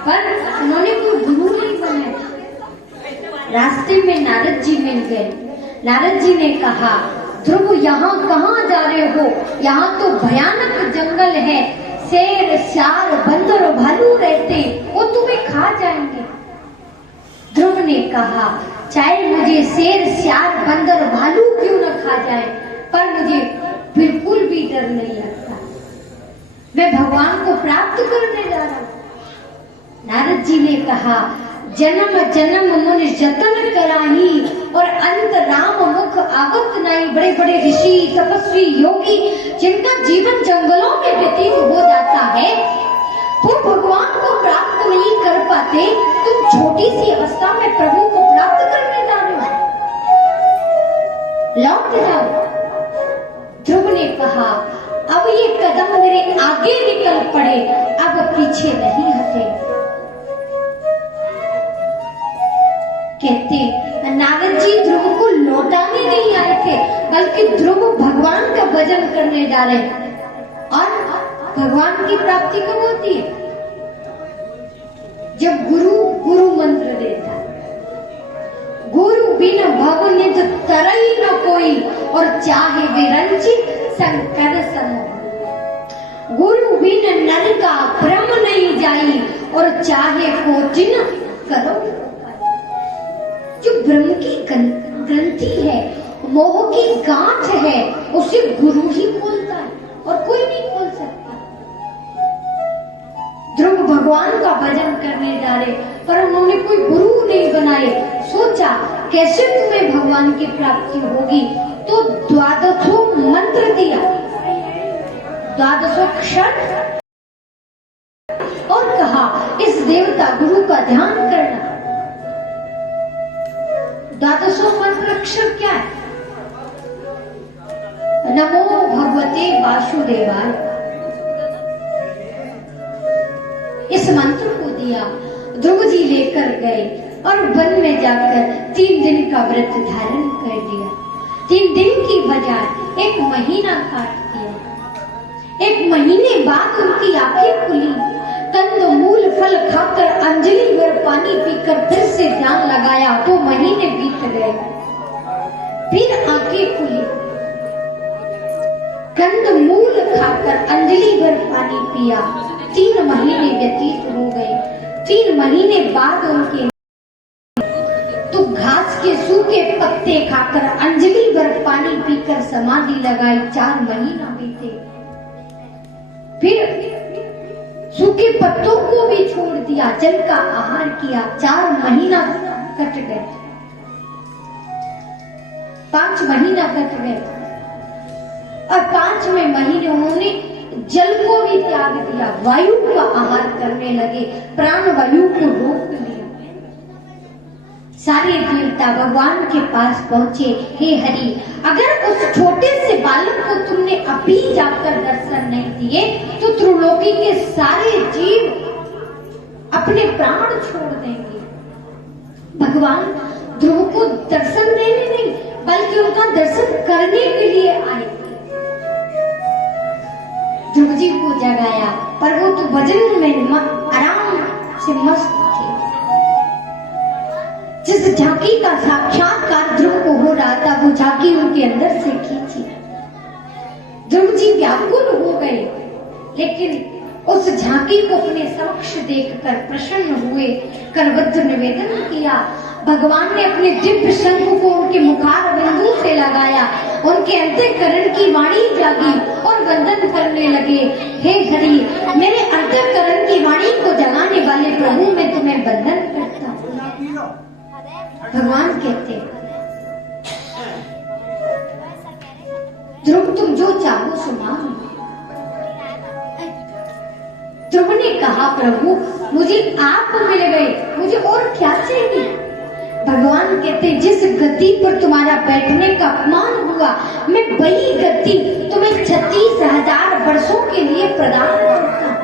पर उन्होंने कोई गुरु नहीं बनाया। रास्ते में नारद जी मिल गए। नारद जी ने कहा, ध्रुव यहाँ कहाँ जा रहे हो? यहाँ तो भयानक जंगल है, शेर, सियार, बंदर और भालू रहते, वो तुम्हें खा जाएंगे। ध्रुव ने कहा, चाहे मुझे शेर, सियार, बंदर, भालू क्यों न खा जाए, पर मुझे बिल्कुल भी डर नहीं लगता। मैं भगवान को प्राप्त करने जा रहा हूँ। नारद जी ने कहा, जन्म जन्म मुनि जतन कराही और अंत राम मुख आवत नहीं। बड़े बड़े ऋषि, तपस्वी, योगी जिनका जीवन जंगलों में व्यतीत हो जाता है, वो भगवान को प्राप्त नहीं कर पाते। तुम छोटी सी अवस्था में प्रभु को प्राप्त करने जा रहे हो, लौट जाओ। ध्रुव ने कहा, अब ये कदम मेरे आगे निकल पड़े, अब पीछे नहीं हटे। कहते नारद जी ध्रुव को लौटाने नहीं आए थे, बल्कि ध्रुव भगवान का भजन करने जा रहे। और भगवान की प्राप्ति कब होती है? जब गुरु मंत्र देता। गुरु बिन भव निज तरई न कोई, और चाहे विरंचित शंकर समो। गुरु बिन नर का भ्रम नहीं जाई, और चाहे कोटिन करो। जो ब्रह्म की ग्रंथि है, मोह की गांठ है, उसे गुरु ही खोलता है और कोई नहीं खोल सकता। ध्रुव भगवान का भजन करने जा रहे, पर उन्होंने कोई गुरु नहीं बनाए। सोचा कैसे तुम्हें भगवान की प्राप्ति होगी, तो द्वादशों मंत्र दिया, द्वादशोक्षर, और कहा इस देवता गुरु का ध्यान करना। द्वादशों मंत्र अक्षर क्या है? नमो भगवते वासुदेवाय। इस मंत्र को दिया, ध्रुव जी लेकर गए और वन में जाकर 3 दिन का व्रत धारण कर दिया। 3 दिन की बजाय 1 महीना काट दिया। 1 महीने बाद उनकी आंखें खुली। कंद मूल फल खाकर अंजलि भर पानी पीकर फिर से ध्यान लगाया, 2 महीने बीत गए। फिर आंखें खुली, कंद मूल खाकर अंजलि भर पानी पिया। 3 महीने व्यतीत हो गए। 3 महीने बाद उनके तो घास के सूखे पत्ते खाकर अंजलि भर पानी पीकर समाधि लगाई। 4 महीना बीते। फिर सूखे पत्तों को भी छोड़ दिया, जल का आहार किया। 4 महीना कट गए। 5 महीना कट गए और 5वें महीने उन्होंने जल को भी त्याग दिया, वायु का आहार करने लगे, प्राण वायु को रोक लिया। सारे देवता भगवान के पास पहुंचे, हे हरि, अगर उस छोटे से बालक को तुमने अभी जाकर दर्शन नहीं दिए तो त्रिलोकी के सारे जीव अपने प्राण छोड़ देंगे। भगवान ध्रुव को दर्शन देने नहीं, बल्कि उनका दर्शन करने के लिए आए। ध्रुव जी को जगाया, पर वो तो भजन में आराम से मस्त थे। जिस झांकी का साक्षात्कार ध्रुव को हो रहा था, वो झांकी उनके अंदर से खींची। ध्रुव जी व्याकुल हो गए, लेकिन उस झांकी को अपने समक्ष देखकर प्रसन्न हुए। करवज्र निवेदन किया। भगवान ने अपने दिव्य शंख को उनके मुखार बिंदु से लगाया। उनके अंतःकरण की वाणी जागी और वंदन करने लगे। हे हरि, मेरे अंतःकरण की वाणी को जगाने वाले प्रभु, मैं तुम्हें वंदन करता हूँ। भगवान कहते, ध्रुव तुम जो चाहो सो मांगो। ध्रुव ने कहा, प्रभु मुझे आप मिल गए, मुझे और क्या चाहिए? भगवान कहते, जिस गति पर तुम्हारा बैठने का अपमान हुआ, मैं वही गति तुम्हें 36,000 वर्षों के लिए प्रदान करता हूं।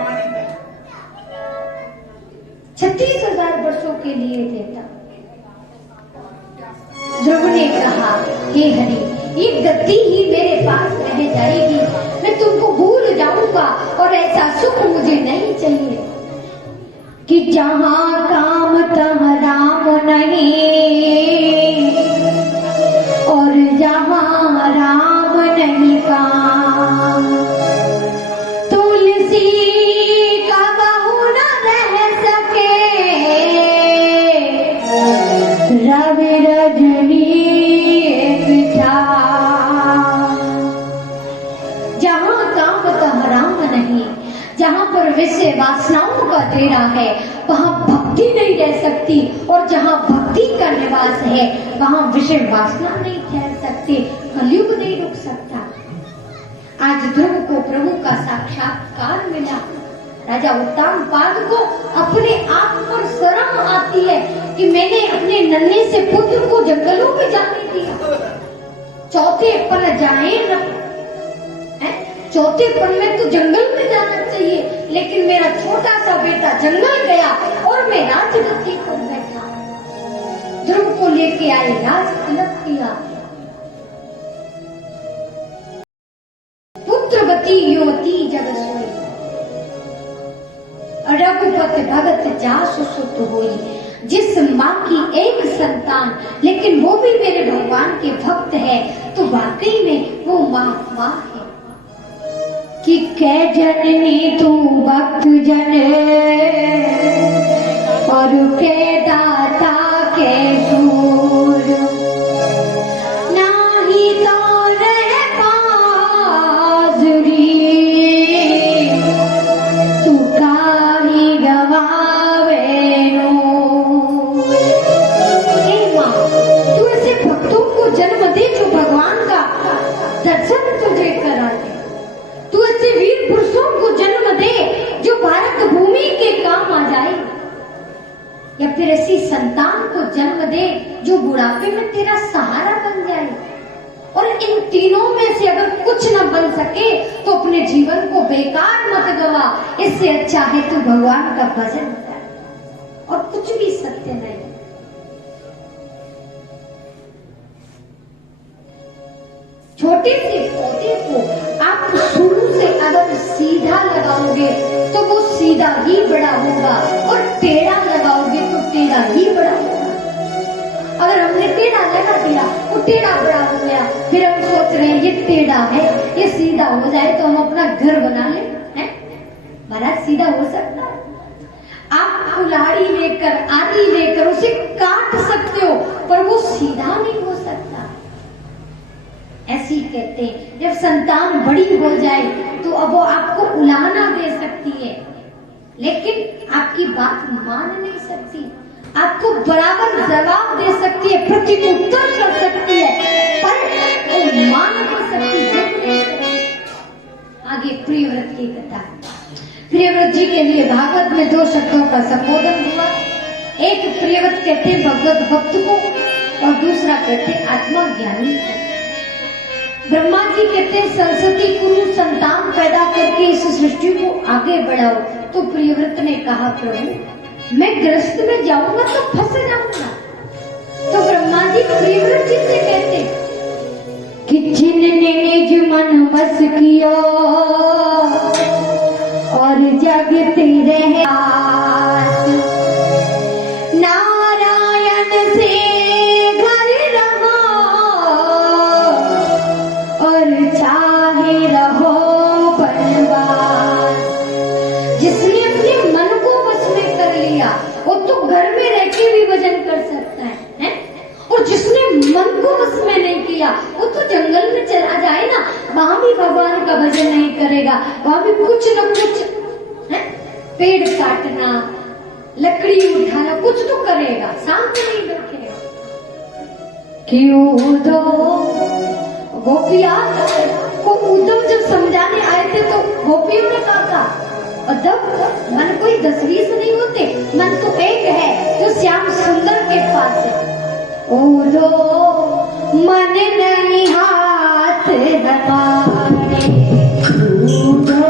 36,000 वर्षों के लिए देता। ध्रुव ने कहा, हे हरि, ये गति ही मेरे पास रह जाएगी, मैं तुमको भूल जाऊंगा और ऐसा सुख मुझे नहीं चाहिए। कि जहाँ काम तहाँ राम नहीं और जहाँ राम नहीं काम। तुलसी का बहू न रह सके रवि रजनी बिछा। जहाँ काम तहाँ राम नहीं, जहाँ पर विषय वासनाओं का डेरा है वहाँ भक्ति नहीं रह सकती, और जहाँ भक्ति का निवास है वहाँ विषय वासना नहीं ठहर सकती, कलयुग नहीं रुक सकता। आज ध्रुव को प्रभु का साक्षात्कार मिला। राजा उत्तानपाद को अपने आप पर शर्म आती है कि मैंने अपने नन्हे से पुत्र को जंगलों में जाने दिया। चौथे पन जाए न, चौथे पन में तो जंगल में जाना चाहिए, लेकिन मेरा छोटा सा बेटा जंगल गया और मैं राजगद्दी पर बैठा। ध्रुव को लेके आए, राज तिलक किया। पुत्रवती युवती जग सोई, रघुपति भगत जासु सुत होई। जिस माँ की एक संतान लेकिन वो भी मेरे भगवान के भक्त है, तो वाकई में वो माँ माँ है। कि कै जननी तू भक्त जन और के दाता के सूर, नाही तो रे बाजुरी तू काही गवावे नो। हे माँ, तू ऐसे भक्तों को जन्म दे जो भगवान का दर्शन तुझे करा दे। तू ऐसे वीर पुरुषों को जन्म दे जो भारत भूमि के काम आ जाए, या फिर ऐसी संतान को जन्म दे जो बुढ़ापे में तेरा सहारा बन जाए। और इन तीनों में से अगर कुछ न बन सके तो अपने जीवन को बेकार मत गवा। इससे अच्छा है तू भगवान का भजन कर, और कुछ भी सत्य नहीं। छोटे से पौधे को आप शुरू से अगर सीधा लगाओगे तो वो सीधा ही बड़ा होगा, और टेढ़ा लगाओगे तो टेढ़ा ही बड़ा होगा। अगर हमने टेढ़ा लगा दिया वो टेढ़ा बड़ा हो गया, फिर हम सोच रहे हैं ये टेढ़ा है, ये सीधा हो जाए तो हम अपना घर बना ले। हैं? महाराज सीधा हो सकता है? आप कुल्हाड़ी लेकर आदि लेकर उसे काट सकते हो, पर वो सीधा नहीं हो सकता। ऐसी कहते हैं जब संतान बड़ी हो जाए तो अब वो आपको उलाहना दे सकती है, लेकिन आपकी बात मान नहीं सकती, आपको बराबर जवाब दे सकती है, प्रत्युत्तर कर सकती है, पर वो मान नहीं सकती, झुक नहीं सकती। आगे प्रियव्रत की कथा। प्रियव्रत जी के लिए भागवत में 2 शब्दों का संबोधन हुआ। एक प्रियव्रत कहते भगवत भक्त को, और दूसरा कहते आत्मा ज्ञानी को। ब्रह्मा जी कहते हैं सरस्वती कुरु संतान पैदा करके इस सृष्टि को आगे बढ़ाओ। तो प्रियव्रत ने कहा प्रभु मैं गृहस्थ में जाऊंगा तो फंस जाऊंगा। तो ब्रह्मा जी प्रियव्रत जी से कहते कि जिनने निज मन बस किया और जगते रहे आस, नारायण से घर रहो और चाहे रहो बनवास। जिसने अपने मन को वश में कर लिया वो तो घर में रह के भी भजन कर सकता है? और जिसने मन को वश में नहीं किया वो तो जंगल में चला जाए ना, वहां भी भगवान का भजन नहीं करेगा, वहां भी कुछ न कुछ है? पेड़ काटना, लकड़ी उठाना, कुछ तो करेगा, शांत नहीं बैठेगा। क्यों दो गोपिया को उद्धव जब समझाने आए थे तो गोपियों ने कहा था उद्धव मन कोई 10-20 नहीं होते, मन तो एक है जो श्याम सुंदर के पास है। ओढ़ो मन नहीं हाथ हमारे, ओढ़ो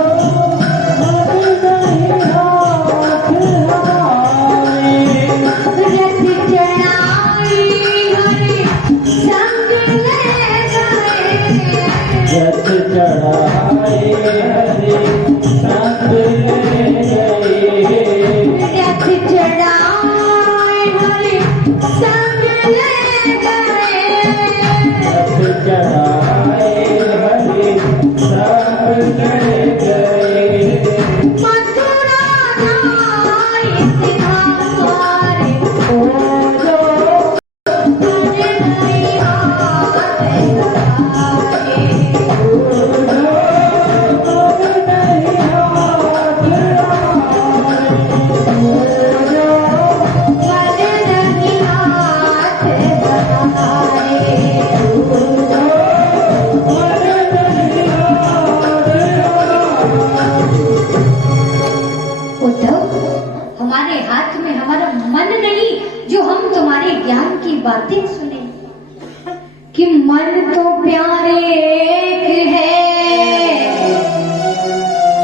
मन नहीं हाथ हमारे, रथ चढ़ाई हरि संग ले गए, रथ चढ़ाई हरि संग ले गए, रथ चढ़ाए हरि संग ले गए, चढ़ाए हरि संग ले गए, मथुरा नाई सिधारे हमारे हाथ में हमारा मन नहीं जो हम तुम्हारे ज्ञान की बातें सुने, कि मन तो प्यारे एक है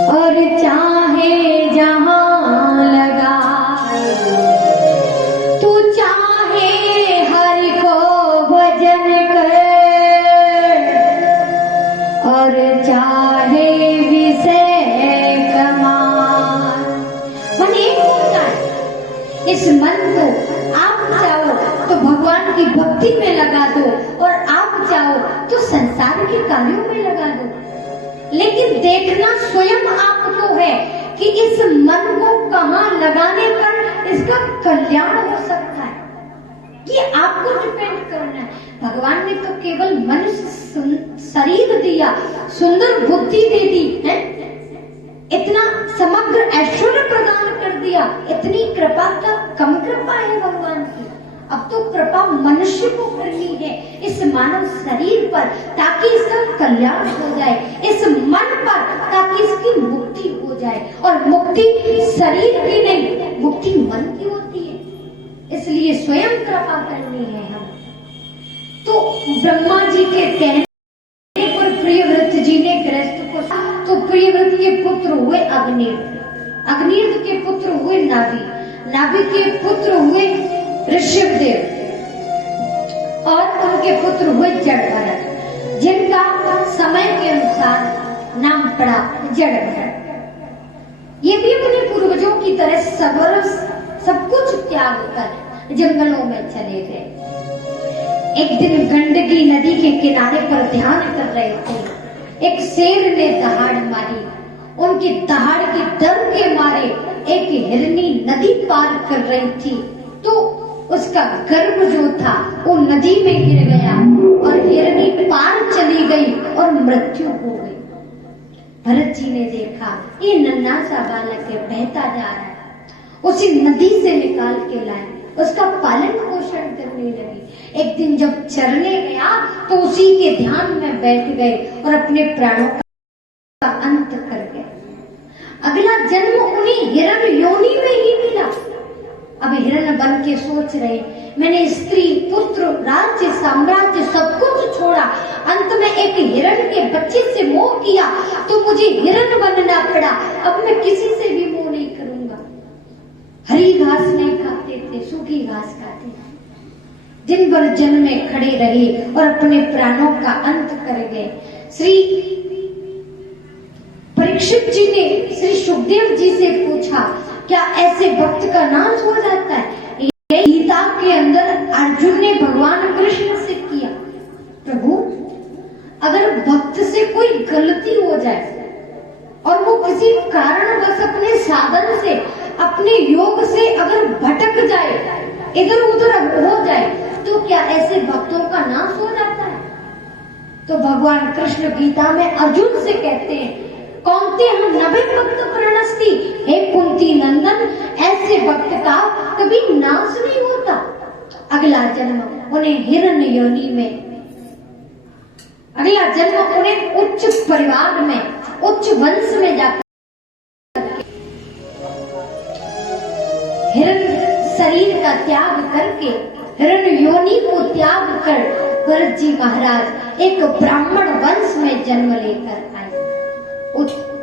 और चाहे जहां लगाए, तू चाहे हरि को भजन कर और चाहे विषय कमाए। मन एक होता है। इस मन को आप चाहो तो भगवान की भक्ति में लगा दो और आप चाहो तो संसार के कार्यों में लगा दो, लेकिन देखना स्वयं आपको है कि इस मन को कहाँ लगाने पर इसका कल्याण हो सकता है। ये आपको डिपेंड करना है। भगवान ने तो केवल मनुष्य शरीर दिया, सुंदर बुद्धि दे दी है, इतना समग्र ऐश्वर्य प्रदान कर दिया, इतनी कृपा का कम कृपा है भगवान की। अब तो कृपा मनुष्य को करनी है इस मानव शरीर पर, ताकि इसका कल्याण हो जाए, इस मन पर, ताकि इसकी मुक्ति हो जाए। और मुक्ति शरीर की नहीं, मुक्ति मन की होती है, इसलिए स्वयं कृपा करनी है हम। तो ब्रह्मा जी के कहने पर प्रियव्रत जी ने गृहस्थ को, तो प्रियव्रत के पुत्र हुए अग्निर्ध, अग्निर्ध के पुत्र हुए नाभि, नाभि के पुत्र हुए ऋषभदेव और उनके पुत्र हुए जड़भरत, जिनका समय के अनुसार नाम पड़ा जड़भरत। ये भी अपने पूर्वजों की तरह सब कुछ त्याग कर जंगलों में चले गए। एक दिन गंडकी नदी के किनारे पर ध्यान कर रहे थे, एक शेर ने दहाड़ मारी। उनकी दहाड़ के डर के मारे एक हिरनी नदी पार कर रही थी, तो उसका गर्भ जो था वो नदी में गिर गया और हिरनी पार चली गई और मृत्यु हो गई। भरत जी ने देखा ये नन्हा सा बालक है, बहता जा रहा है, उसी नदी से निकाल के लाए, उसका पालन पोषण करने लगे। एक दिन जब चरने गया तो उसी के ध्यान में बैठ गए और अपने प्राणों का अंत कर गए। अगला जन्म उन्हीं हिरण योनि में ही मिला। अब हिरण बन के सोच रहे, मैंने स्त्री पुत्र राज्य साम्राज्य सब कुछ छोड़ा, अंत में एक हिरण के बच्चे से मोह किया तो मुझे हिरण बनना पड़ा। अब मैं किसी से भी मोह नहीं करूंगा। हरी घास नहीं खाते थे, सूखी घास खाते थे। दिन भर जन में खड़े रहे और अपने प्राणों का अंत कर गए। श्री परीक्षित जी ने श्री सुखदेव जी से पूछा, क्या ऐसे भक्त का नाश हो जाता है? गीता के अंदर अर्जुन ने भगवान कृष्ण से किया, प्रभु अगर भक्त से कोई गलती हो जाए और वो किसी कारणवश अपने साधन से अपने योग से अगर भटक जाए, इधर उधर हो जाए, तो क्या ऐसे भक्तों का नाश हो जाता है? तो भगवान कृष्ण गीता में अर्जुन से कहते हैं, कौनते हम नभे भक्त प्रणस्ति, हे कुंती नंदन, ऐसे भक्त का कभी नाश नहीं होता। अगला जन्म उन्हें हिरण्य योनि में, अगला जन्म उन्हें उच्च परिवार में, उच्च वंश में जाकर हिरण्य शरीर का त्याग करके, हिरण्य योनि को त्याग कर भरत जी महाराज एक ब्राह्मण वंश में जन्म लेकर आए।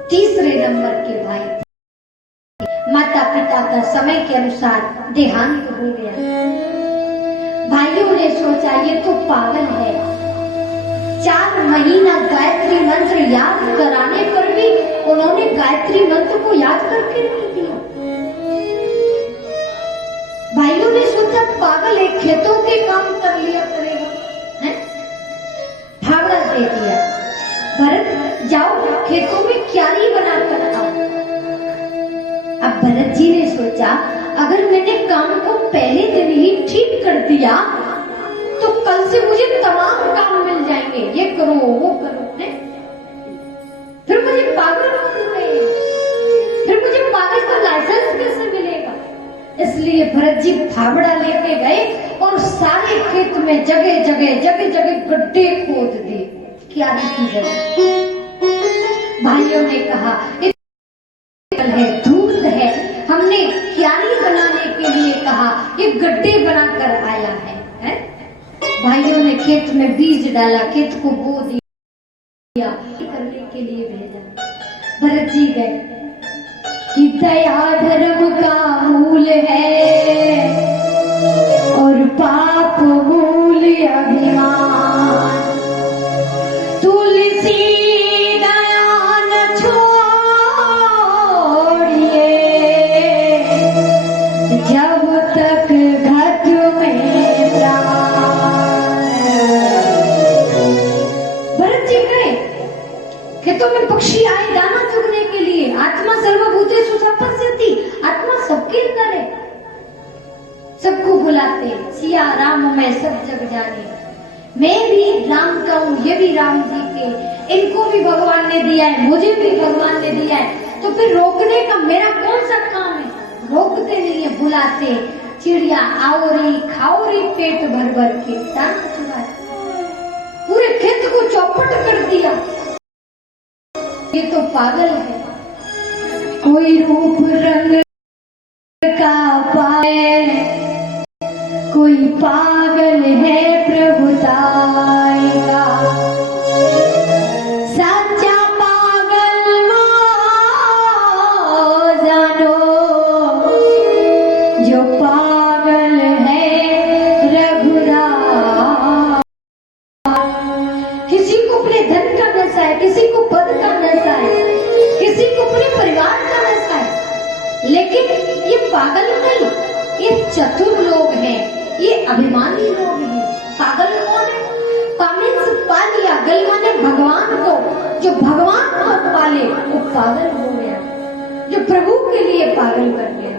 तीसरे नंबर के भाई, माता पिता का समय के अनुसार देहांत हो गया। भाइयों ने सोचा ये तो पागल है, 4 महीना गायत्री मंत्र याद कराने पर भी उन्होंने गायत्री मंत्र को याद करके नहीं दिया। भाइयों ने सोचा पागल है, खेतों के काम कर लिया करेगा, है? फावड़ा दे दिया, भरत जाओ खेतों में क्यारी बनाकर आओ। अब भरत जी ने सोचा अगर मैंने काम को पहले दिन ही ठीक कर दिया तो कल से मुझे तमाम काम मिल जाएंगे, ये करो वो करो, है? फिर मुझे पागल क्यों कहेंगे? फिर मुझे पागल का लाइसेंस कैसे मिलेगा? इसलिए भरत जी फावड़ा लेके गए और सारे खेत में जगह जगह गड्ढे खोद दिए क्यारी की जगह। भाइयों ने कहा है, धूर्त है, हमने क्यारी बनाने के लिए कहा, ये गड्ढे बनाकर आया है? भाइयों ने खेत में बीज डाला, खेत को बो दिया, करने के लिए भेजा। भरत जी गए कि दया धर्म का मूल है और पाप मूल अभिमान, तुलसी दया न छोड़िए जब तक घट में प्राण। भरत जी गए, खेतों में पक्षी आए दाना चुगने के लिए। आत्मा सर्वभूतेषु संपश्यति, आत्मा सबके अंदर है, सबको बुलाते, सिया राम मैं सब जग जाने, मैं भी राम का हूँ, ये भी राम जी के, इनको भी भगवान ने दिया है, मुझे भी भगवान ने दिया है, तो फिर रोकने का मेरा कौन सा काम है? रोकते नहीं है, बुलाते, चिड़िया आओ री खाओ री पेट भर भर के, दाना चुराए, पूरे खेत को चौपट कर दिया। ये तो पागल है, कोई रूप रंग का पाए, कोई पागल है प्रभुताएगा, सच्चा पागल वो जानो जो पागल है रघुराम। किसी को अपने धन का नशा है, किसी को पद का नशा है, किसी को अपने परिवार का नशा है, लेकिन ये पागल नहीं, ये चतुर लोग हैं, ये अभिमानी लोग हैं। पागल कौन है? पामिन्स पा लिया, गल माने भगवान को, जो भगवान को पाले वो पागल हो गया, जो प्रभु के लिए पागल बन गया।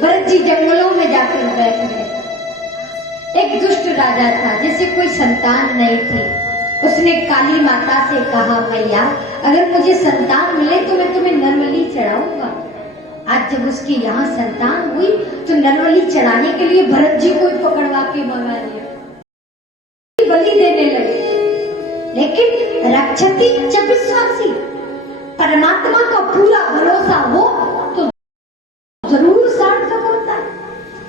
भरत जी जंगलों में जाकर बैठ गए। एक दुष्ट राजा था जिसे कोई संतान नहीं थी। उसने काली माता से कहा, मैया अगर मुझे संतान मिले तो मैं तुम्हें नरबलि चढ़ाऊंगा। आज जब उसके यहाँ संतान हुई तो नरबलि चढ़ाने के लिए भरत जी को पकड़वा के मंगा लिया, बलि देने लगे। लेकिन रक्षति च विश्वासी, परमात्मा का पूरा भरोसा हो तो जरूर सार्थक होता है।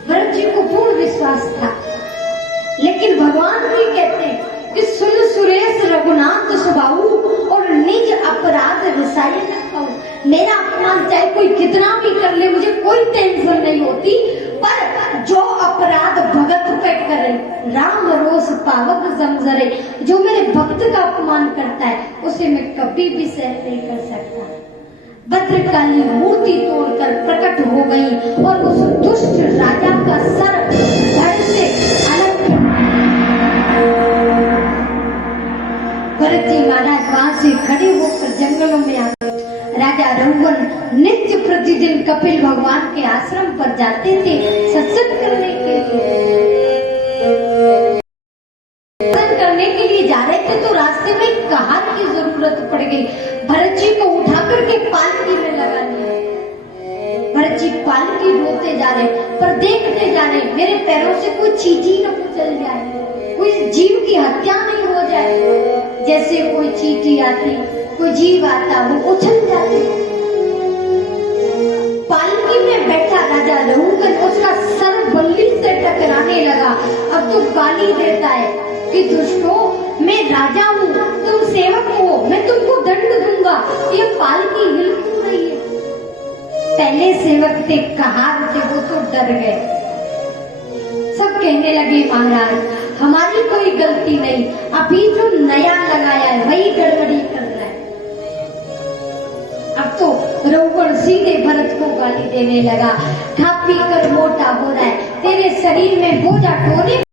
भरत जी को पूर्ण विश्वास था, लेकिन भगवान भी कहते हैं कि सुन सुरेश रघुनाथ स्वभाव और निज अपराध रिसाई न खाऊं। मेरा अपमान चाहे कोई कितना भी कर ले, मुझे कोई टेंशन नहीं होती, पर जो अपराध भगत पे करे, राम रोष पावक जमजरे, जो मेरे भक्त का अपमान करता है उसे मैं कभी भी सहन नहीं कर सकता। भद्रकाली मूर्ति तोड़कर प्रकट हो गई और उस दुष्ट राजा का सर धड़ से अलग। भरत जी महाराज वहां से खड़े होकर जंगलों में आ गए। राजा रघुवन नित्य प्रतिदिन कपिल भगवान के आश्रम पर जाते थे सत्संग करने के लिए। सत्संग करने के लिए जा रहे थे तो रास्ते में एक कहार की जरूरत पड़ गई। भरत जी को उठा करके पालकी में लगा लिया। भरत जी पालकी ढोते जा रहे, पर देखते जा रहे मेरे पैरों से कोई चींटी न कुचल जाए, कोई जीव की हत्या नहीं हो जाए। जैसे कोई चींटी आती, कोई जीव आता, वो उछल जाते। पालकी में बैठा राजा रघुवन उसका सर बल्ली से टकराने लगा। अब तो गाली देता है कि दुष्टो, मैं राजा हूँ, तुम सेवक हो, मैं तुमको दंड दूंगा। ये पालकी हिल क्यों रही है? पहले सेवक थे, कहार थे, वो तो डर गए। सब कहने लगे महाराज हमारी कोई गलती नहीं, अभी जो नया लगाया है वही गड़बड़ी कर रहा है। अब तो रघुवन सीधे भरत को गाली देने लगा, खा पी कर मोटा हो रहा शरीर में बोझा ढोने